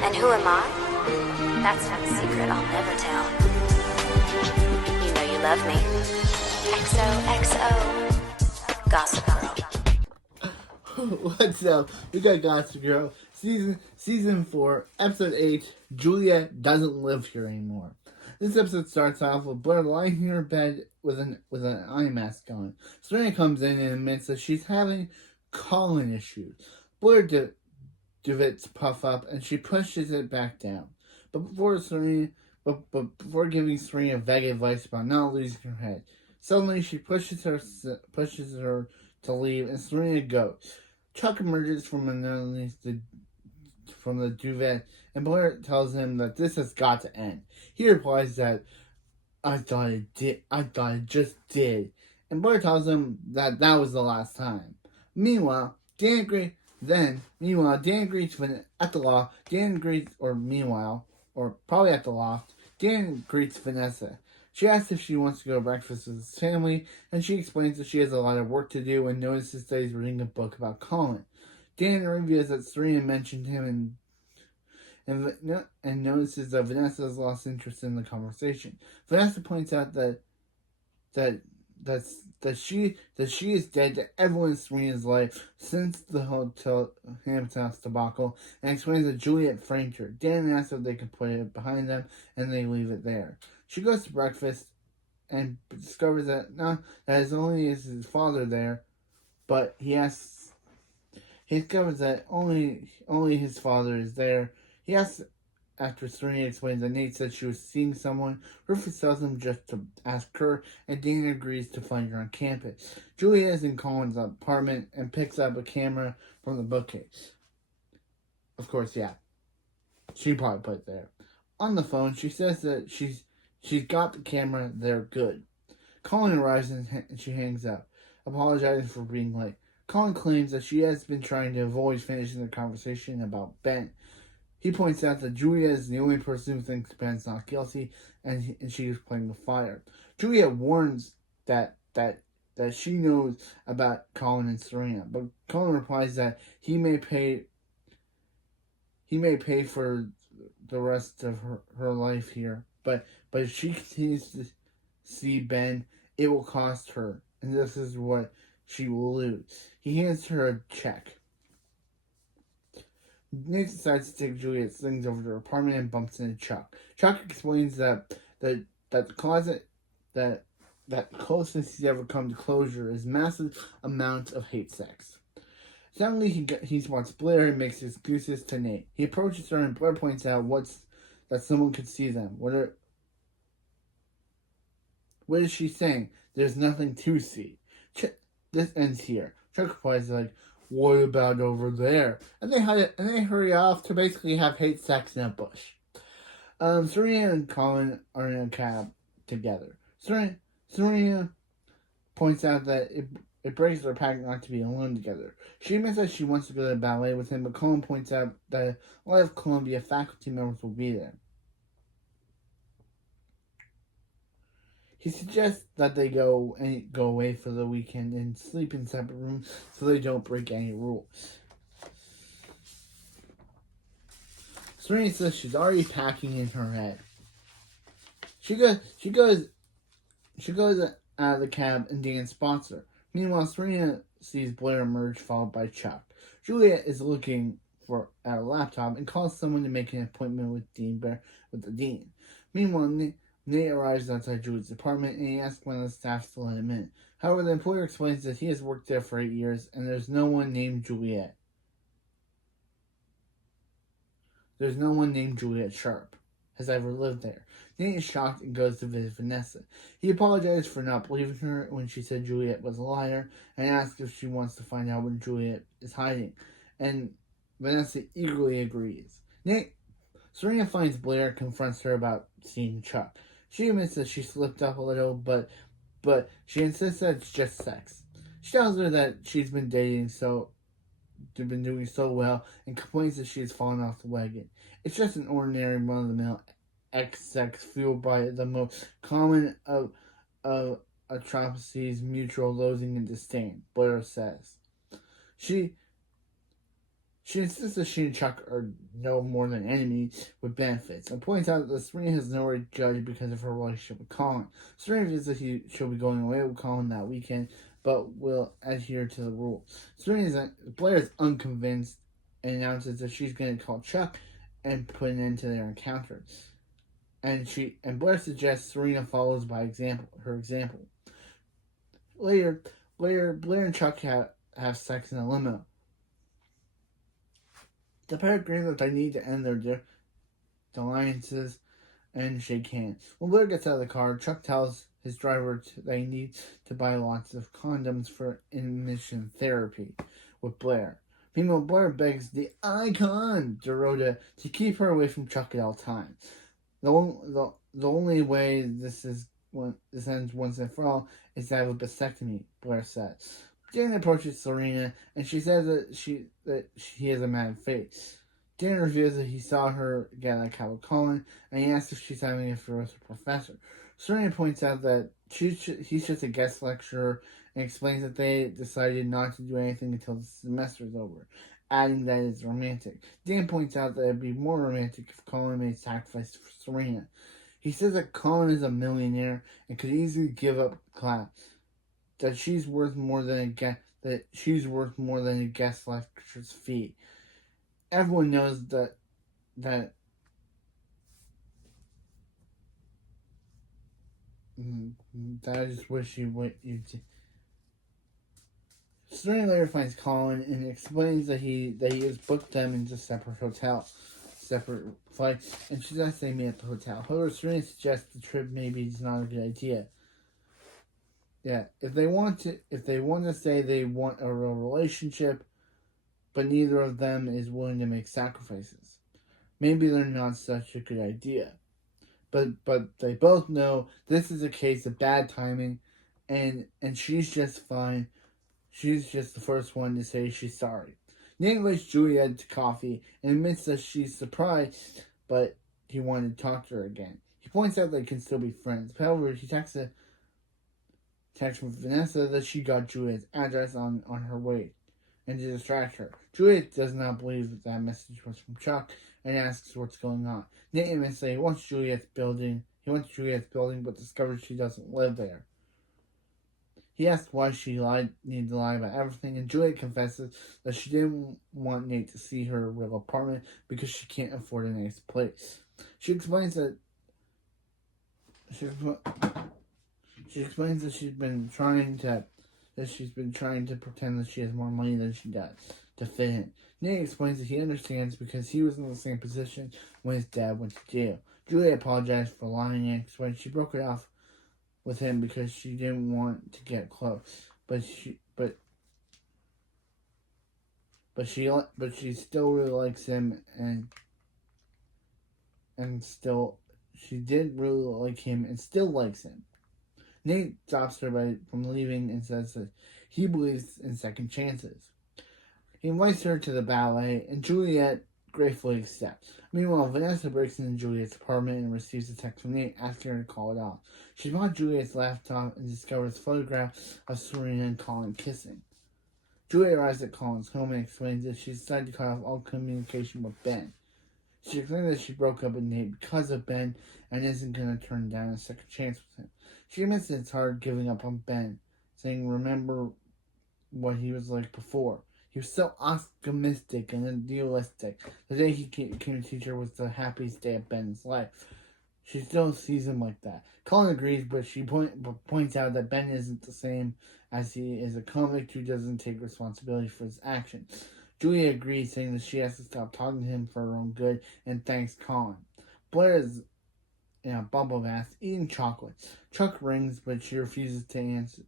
And who am I? That's not a secret I'll never tell. You know you love me. XOXO. Gossip Girl. What's up? We got Gossip Girl, season 4, episode 8. Juliet doesn't live here anymore. This episode starts off with Blair lying in her bed with an eye mask on. Serena comes in and admits that she's having Colin issues. Blair Duvets puff up and she pushes it back down. But before giving Serena vague advice about not losing her head, suddenly she pushes her to leave, and Serena goes. Chuck emerges from underneath from the duvet, and Blair tells him that this has got to end. He replies that I thought it just did. And Blair tells him that was the last time. Meanwhile, Dan agrees at the law. Dan greets Vanessa. She asks if she wants to go to breakfast with his family, and she explains that she has a lot of work to do and notices that he's reading a book about Colin. Dan reveals that Serena mentioned him and notices that Vanessa has lost interest in the conversation. Vanessa points out that she is dead to everyone in Serena's life since the hotel Hampton House debacle, and explains that Juliet framed her. Dan asks if they can put it behind them, and they leave it there. She goes to breakfast and discovers that only his father there, but he discovers that only his father is there. He asks after Serena explains that Nate said she was seeing someone. Rufus tells him just to ask her, and Dana agrees to find her on campus. Juliet is in Colin's apartment and picks up a camera from the bookcase. Of course, yeah. She probably put it there. On the phone, she says that she's got the camera, they're good. Colin arrives and she hangs up, apologizing for being late. Colin claims that she has been trying to avoid finishing the conversation about Ben. He points out that Juliet is the only person who thinks Ben's not guilty, and she is playing with fire. Juliet warns that she knows about Colin and Serena, but Colin replies that he may pay for the rest of her life here, but if she continues to see Ben, it will cost her, and this is what she will lose. He hands her a check. Nate decides to take Juliet's things over to her apartment and bumps into Chuck. Chuck explains that the closet that closest he's ever come to closure is massive amounts of hate sex. Suddenly he spots Blair and makes excuses to Nate. He approaches her and Blair points out that someone could see them. What is she saying? There's nothing to see. This ends here. Chuck replies like, what about over there? And they hurry off to basically have hate sex in a bush. Serena and Colin are in a cab together. Serena points out that it breaks their pact not to be alone together. She admits that she wants to go to the ballet with him, but Colin points out that a lot of Columbia faculty members will be there. He suggests that they go away for the weekend and sleep in separate rooms so they don't break any rules. Serena says she's already packing in her head. She goes out of the cab and Dan spots her. Meanwhile, Serena sees Blair emerge, followed by Chuck. Juliet is looking at a laptop and calls someone to make an appointment with the dean. Meanwhile, Nate arrives outside Juliet's apartment and he asks one of the staff to let him in. However, the employer explains that he has worked there for 8 years and there's no one named Juliet. There's no one named Juliet Sharp has ever lived there. Nate is shocked and goes to visit Vanessa. He apologizes for not believing her when she said Juliet was a liar and asks if she wants to find out where Juliet is hiding. And Vanessa eagerly agrees. Serena finds Blair and confronts her about seeing Chuck. She admits that she slipped up a little, but she insists that it's just sex. She tells her that she's been doing so well and complains that she has fallen off the wagon. It's just an ordinary run-of-the-mill sex fueled by the most common of atrocities, mutual loathing and disdain, Blair says. She She insists that she and Chuck are no more than enemies with benefits, and points out that Serena has no right to judge because of her relationship with Colin. Serena says that she'll be going away with Colin that weekend, but will adhere to the rules. Blair is unconvinced and announces that she's going to call Chuck and put an end to their encounter. And Blair suggests Serena follows her example. Later, Blair and Chuck have sex in a limo. The pair agree that they need to end their alliances and shake hands. When Blair gets out of the car, Chuck tells his driver they need to buy lots of condoms for emission therapy with Blair. Meanwhile, Blair begs the icon Dorota to keep her away from Chuck at all times. The only way this ends once and for all is to have a vasectomy, Blair says. Dan approaches Serena, and she says that he has a mad face. Dan reveals that he saw her get a cab with Colin, and he asks if she's having an affair with her professor. Serena points out that he's just a guest lecturer, and explains that they decided not to do anything until the semester is over, adding that it's romantic. Dan points out that it'd be more romantic if Colin made sacrifice for Serena. He says that Colin is a millionaire and could easily give up class. That she's worth more than a guest lecturer's fee. Everyone knows that I just wish you Serena later finds Colin and explains that he has booked them into separate flights, and she does they meet at the hotel. However, Serena suggests the trip maybe is not a good idea. Yeah, if they want to say they want a real relationship, but neither of them is willing to make sacrifices, maybe they're not such a good idea. But they both know this is a case of bad timing, and she's just fine. She's just the first one to say she's sorry. Nate invites Juliet to coffee and admits that she's surprised, but he wanted to talk to her again. He points out they can still be friends. However, he texts from Vanessa that she got Juliet's address on her way and to distract her. Juliet does not believe that message was from Chuck and asks what's going on. Nate admits that he wants Juliet's building, but discovers she doesn't live there. He asks why she needed to lie about everything, and Juliet confesses that she didn't want Nate to see her real apartment because she can't afford a nice place. She explains that she's been trying to pretend that she has more money than she does to fit in. Nate explains that he understands because he was in the same position when his dad went to jail. Juliet apologized for lying and explained she broke it off with him because she didn't want to get close, but she still really likes him, and she did really like him and still likes him. Nate stops her from leaving and says that he believes in second chances. He invites her to the ballet, and Juliet gratefully accepts. Meanwhile, Vanessa breaks into Juliet's apartment and receives a text from Nate asking her to call it off. She bought Juliet's laptop and discovers photographs of Serena and Colin kissing. Juliet arrives at Colin's home and explains that she decided to cut off all communication with Ben. She explains that she broke up with Nate because of Ben and isn't going to turn down a second chance with him. She admits that it's hard giving up on Ben, saying, "Remember what he was like before. He was so optimistic and idealistic. The day he became a teacher was the happiest day of Ben's life." She still sees him like that. Colin agrees, but she points out that Ben isn't the same, as he is a convict who doesn't take responsibility for his actions. Julia agrees, saying that she has to stop talking to him for her own good, and thanks Colin. Blair is in a bubble bath eating chocolate. Chuck rings, but she refuses to answer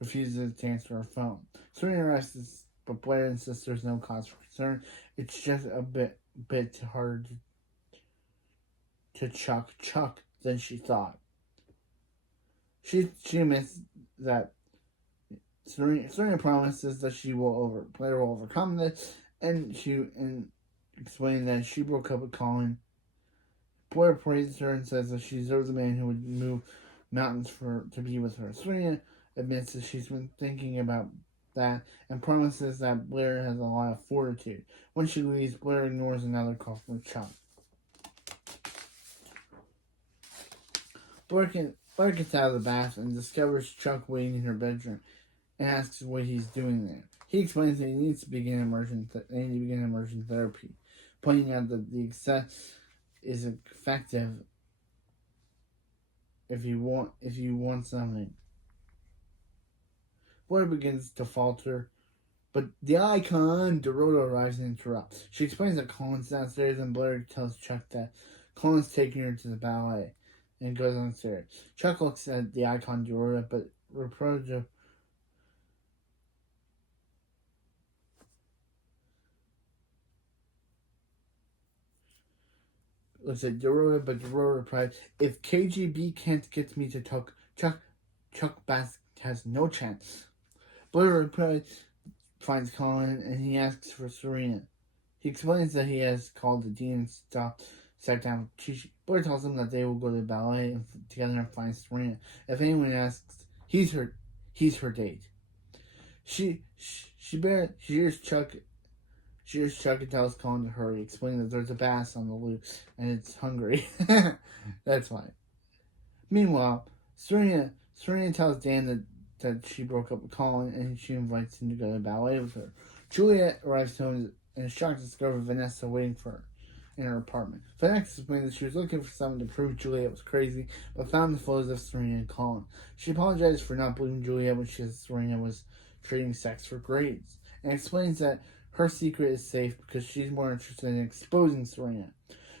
her phone. Serena rests, but Blair insists there's no cause for concern. It's just a bit harder to Chuck than she thought. She admits that Serena promises that Blair will overcome this, and explain that she broke up with Colin. Blair praises her and says that she deserves a man who would move mountains to be with her. Serena admits that she's been thinking about that and promises that Blair has a lot of fortitude. When she leaves, Blair ignores another call from Chuck. Blair gets out of the bath and discovers Chuck waiting in her bedroom and asks what he's doing there. He explains that he needs to begin immersion therapy, pointing out that the excess is effective if you want something. Blair begins to falter, but the icon, Dorota, arrives and interrupts. She explains that Colin's downstairs, and Blair tells Chuck that Colin's taking her to the ballet and goes downstairs. Chuck looks at the icon, Dorota, but Dorota replies, "If KGB can't get me to talk, Chuck Bass has no chance." Blair finds Colin and he asks for Serena. He explains that he has called the dean and sat down with Chichi. Blair tells him that they will go to the ballet and together and find Serena. If anyone asks, he's her date. She hears Chuck and tells Colin to hurry, explaining that there's a bass on the loose and it's hungry. That's fine. Meanwhile, Serena tells Dan that she broke up with Colin and she invites him to go to the ballet with her. Juliet arrives home and is shocked to discover Vanessa waiting for her in her apartment. Vanessa explained that she was looking for someone to prove Juliet was crazy, but found the photos of Serena and Colin. She apologized for not believing Juliet when she said Serena was trading sex for grades, and explains that her secret is safe because she's more interested in exposing Serena.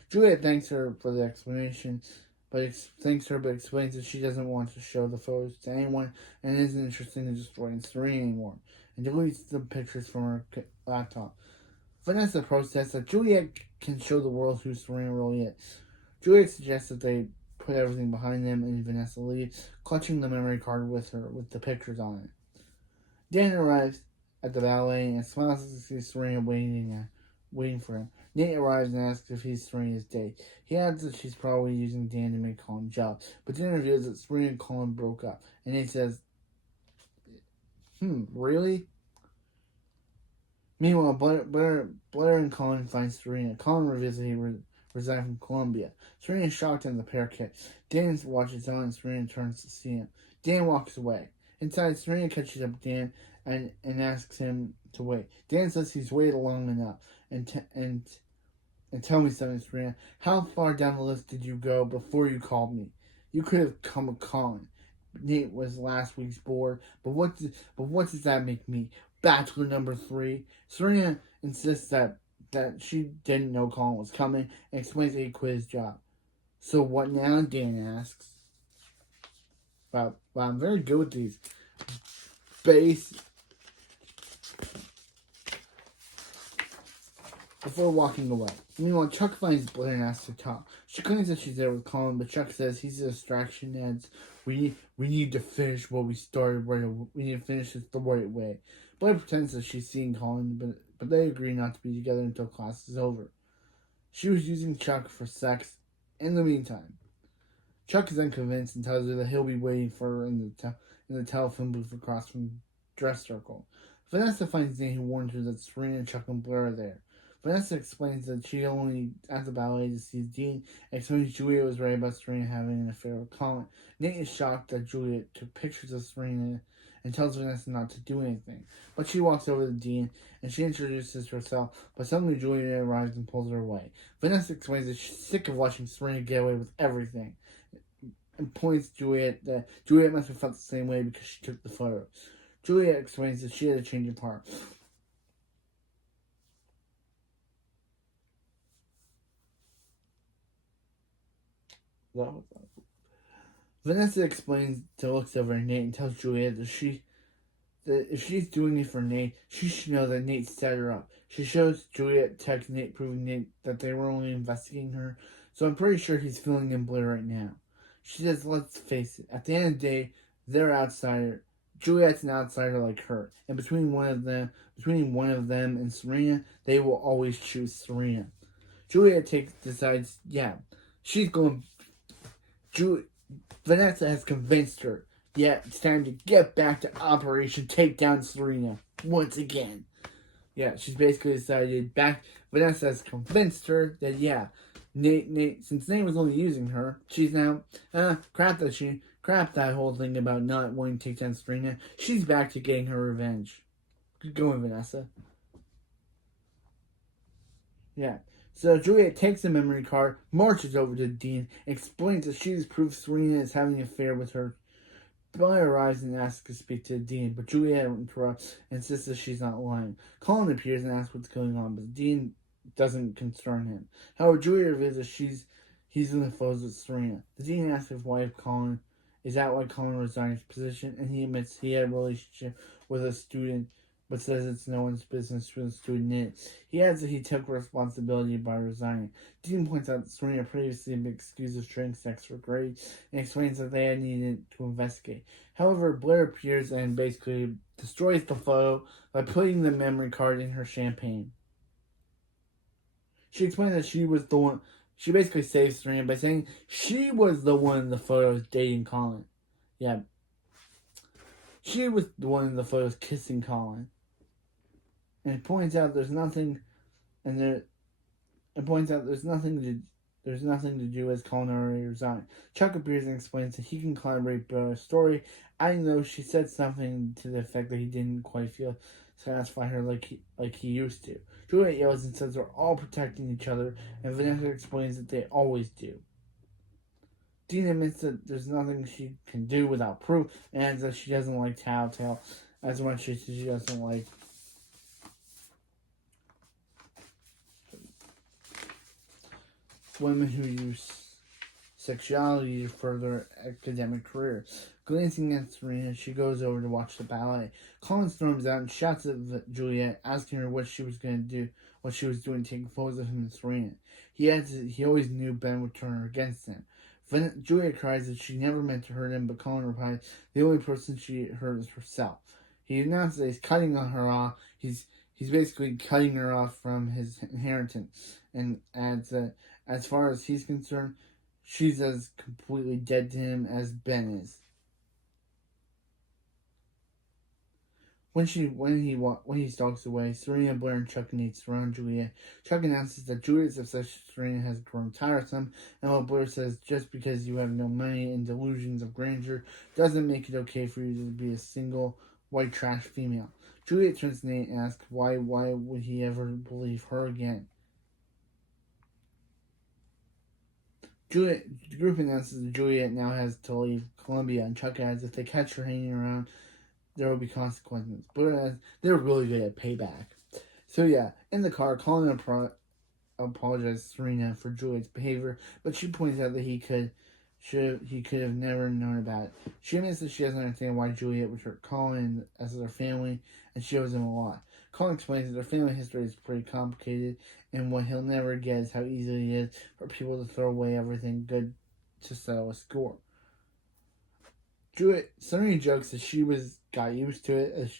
Juliet thanks her for the explanation, but explains that she doesn't want to show the photos to anyone and isn't interested in destroying Serena anymore, and deletes the pictures from her laptop. Vanessa protests that Juliet can show the world who Serena really is. Juliet suggests that they put everything behind them and Vanessa leaves, clutching the memory card with her with the pictures on it. Dan arrives at the ballet and smiles to see Serena waiting for him. Nate arrives and asks if he's Serena's date. He adds that she's probably using Dan to make Colin jealous, but Dan reveals that Serena and Colin broke up. And Nate says, really? Meanwhile, Blair and Colin find Serena. Colin reveals that he resigned from Columbia. Serena is shocked and the pair kiss. Dan watches on and Serena turns to see him. Dan walks away. Inside, Serena catches up with Dan and asks him to wait. Dan says he's waited long enough. And tell me something, Serena. How far down the list did you go before you called me? You could have come with Colin. Nate was last week's board, but what does that make me? Bachelor number 3. Serena insists that she didn't know Colin was coming and explains that he quit his job. So what now? Dan asks. Wow, I'm very good with these base. Before walking away. Meanwhile, Chuck finds Blair and asks to talk. She claims that she's there with Colin, but Chuck says he's a distraction and we need to finish what we started right away. We need to finish this the right way. Blair pretends that she's seeing Colin, but they agree not to be together until class is over. She was using Chuck for sex in the meantime. Chuck is then convinced and tells her that he'll be waiting for her in the telephone booth across from the dress circle. Vanessa finds Nate who warns her that Serena, Chuck, and Blair are there. Vanessa explains that she only at the ballet to see Dean, and explains Juliet was right about Serena having an affair with Colin. Nate is shocked that Juliet took pictures of Serena and tells Vanessa not to do anything. But she walks over to Dean and she introduces herself, but suddenly Juliet arrives and pulls her away. Vanessa explains that she's sick of watching Serena get away with everything and points Juliet that Juliet must have felt the same way because she took the photos. Juliet explains that she had a change of heart. Vanessa explains to looks over at Nate and tells Juliet that if she's doing it for Nate, she should know that Nate set her up. She shows Juliet text Nate proving Nate that they were only investigating her, so I'm pretty sure he's feeling in Blair right now. She says, let's face it, at the end of the day, they're outsider. Juliet's an outsider like her, and between one of them and Serena, they will always choose Serena. Juliet decides, yeah, she's going. Vanessa has convinced her Yeah, it's time to get back to Operation Takedown Serena once again. Yeah, she's basically decided back. Vanessa has convinced her that, yeah, since Nate was only using her, she's now, crap that whole thing about not wanting to take down Serena. She's back to getting her revenge. Good going, Vanessa. Yeah. So Juliet takes the memory card, marches over to Dean, explains that she's proof Serena is having an affair with her. Billy arrives and asks to speak to Dean, but Juliet interrupts and insists that she's not lying. Colin appears and asks what's going on, but Dean doesn't concern him. However, Juliet reveals that he's in the photos with Serena. The Dean asks his wife, Colin, is that why Colin resigned his position, and he admits he had a relationship with a student, but says it's no one's business who the student is. He adds that he took responsibility by resigning. Dean points out that Serena previously been excused of trading sex for grade and explains that they had needed to investigate. However, Blair appears and basically destroys the photo by putting the memory card in her champagne. She explains that she was the one. She basically saves Serena by saying she was the one in the photos dating Colin. Yeah. She was the one in the photos kissing Colin. And it points out there's nothing to do as Colin already resigned. Chuck appears and explains that he can collaborate Blair's story, adding though she said something to the effect that he didn't quite feel satisfy her like he used to. Juliet yells and says they're all protecting each other, and Vanessa explains that they always do. Dean admits that there's nothing she can do without proof, and adds that she doesn't like Tattletale as much as she doesn't like women who use sexuality to further academic career. Glancing at Serena, she goes over to watch the ballet. Colin storms out and shouts at Juliet, asking her what she was doing taking photos of him and Serena. He adds that he always knew Ben would turn her against him. Juliet cries that she never meant to hurt him, but Colin replies the only person she hurt is herself. He announces that he's cutting her off. He's basically cutting her off from his inheritance, and adds that as far as he's concerned, she's as completely dead to him as Ben is. When he stalks away, Serena, Blair, and Chuck and Nate surround Juliet. Chuck announces that Juliet's obsession with Serena has grown tiresome, and while Blair says just because you have no money and delusions of grandeur doesn't make it okay for you to be a single white trash female. Juliet turns to Nate and asks why would he ever believe her again. The group announces that Juliet now has to leave Columbia, and Chuck adds if they catch her hanging around, there will be consequences. But they're really good at payback. So yeah, in the car, Colin apologizes to Serena for Juliet's behavior, but she points out that he could have never known about it. She admits that she doesn't understand why Juliet would hurt Colin as their family, and she owes him a lot. Colin explains that their family history is pretty complicated, and what he'll never get is how easy it is for people to throw away everything good to settle a score. Serena jokes that she got used to it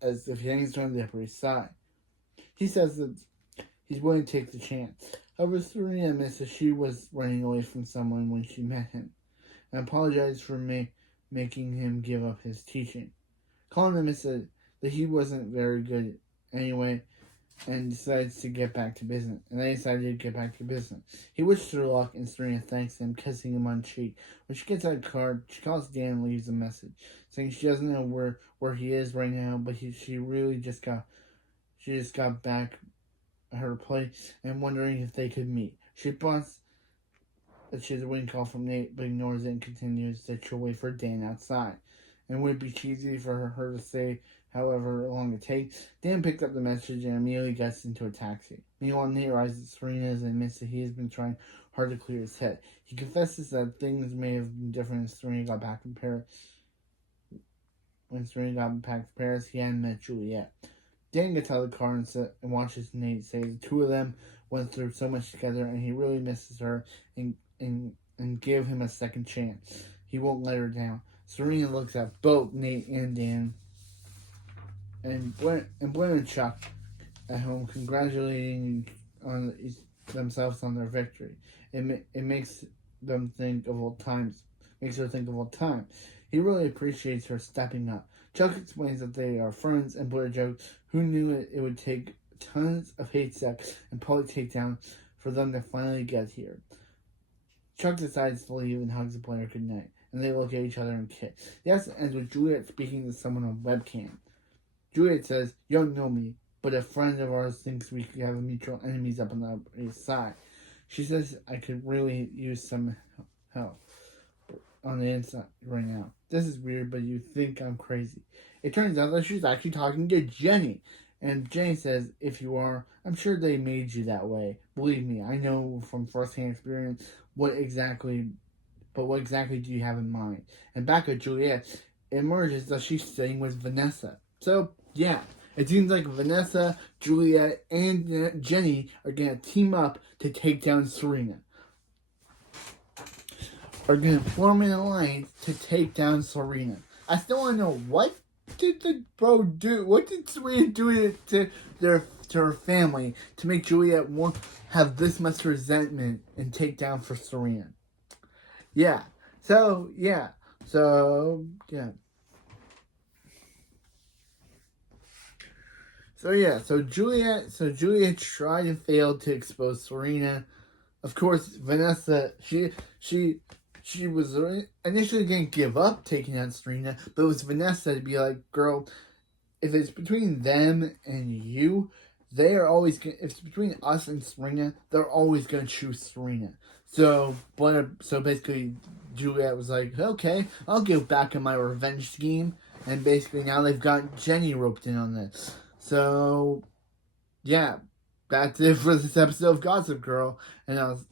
as if he hangs around the Upper East Side. He says that he's willing to take the chance. However, Serena admits that she was running away from someone when she met him, and apologized for making him give up his teaching. Colin admits that he wasn't very good anyway, and decides to get back to business. And they decided to get back to business. He wishes her luck, and Serena thanks him, kissing him on the cheek. When she gets out of the car, she calls Dan and leaves a message, saying she doesn't know where he is right now, but she just got back at her place and wondering if they could meet. She thoughts that she has a ring call from Nate, but ignores it and continues that she'll wait for Dan outside. And would it be cheesy for her to say however long it takes? Dan picks up the message and immediately gets into a taxi. Meanwhile, Nate arrives at Serena's and admits that he has been trying hard to clear his head. He confesses that things may have been different as Serena got back from Paris. When Serena got back to Paris, he hadn't met Juliet. Dan gets out of the car and watches Nate say the two of them went through so much together, and he really misses her and give him a second chance. He won't let her down. Serena looks at both Nate and Dan, and Blair and Chuck at home congratulating on themselves on their victory. It makes them think of old times. Makes her think of old times. He really appreciates her stepping up. Chuck explains that they are friends, and Blair jokes, who knew it would take tons of hate sex and public takedown for them to finally get here. Chuck decides to leave and hugs Blair goodnight, and they look at each other and kiss. The episode ends with Juliet speaking to someone on webcam. Juliet says, "You don't know me, but a friend of ours thinks we could have mutual enemies up on the Upper East Side. She says I could really use some help on the inside right now. This is weird, but you think I'm crazy." It turns out that she's actually talking to Jenny. And Jenny says, "If you are, I'm sure they made you that way. Believe me, I know from firsthand experience what exactly do you have in mind?" And back at Juliet, it emerges that she's staying with Vanessa. So, yeah, it seems like Vanessa, Juliet, and Jenny are going to team up to take down Serena. Are going to form an alliance to take down Serena. I still want to know, what did the bro do? What did Serena do to her family to make Juliet have this much resentment and take down for Serena? So Juliet tried and failed to expose Serena. Of course, Vanessa, she was initially going to give up taking on Serena, but it was Vanessa to be like, "Girl, if it's between them and you, they are always if it's between us and Serena, they're always going to choose Serena." So basically, Juliet was like, "Okay, I'll give back on my revenge scheme," and basically now they've got Jenny roped in on this. So, yeah, that's it for this episode of Gossip Girl, and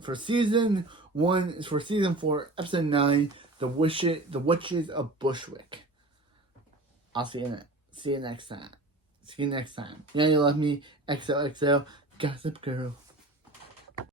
for season 4, episode 9, the Witches of Bushwick. I'll see you next time. Yeah, you love me. XOXO, Gossip Girl.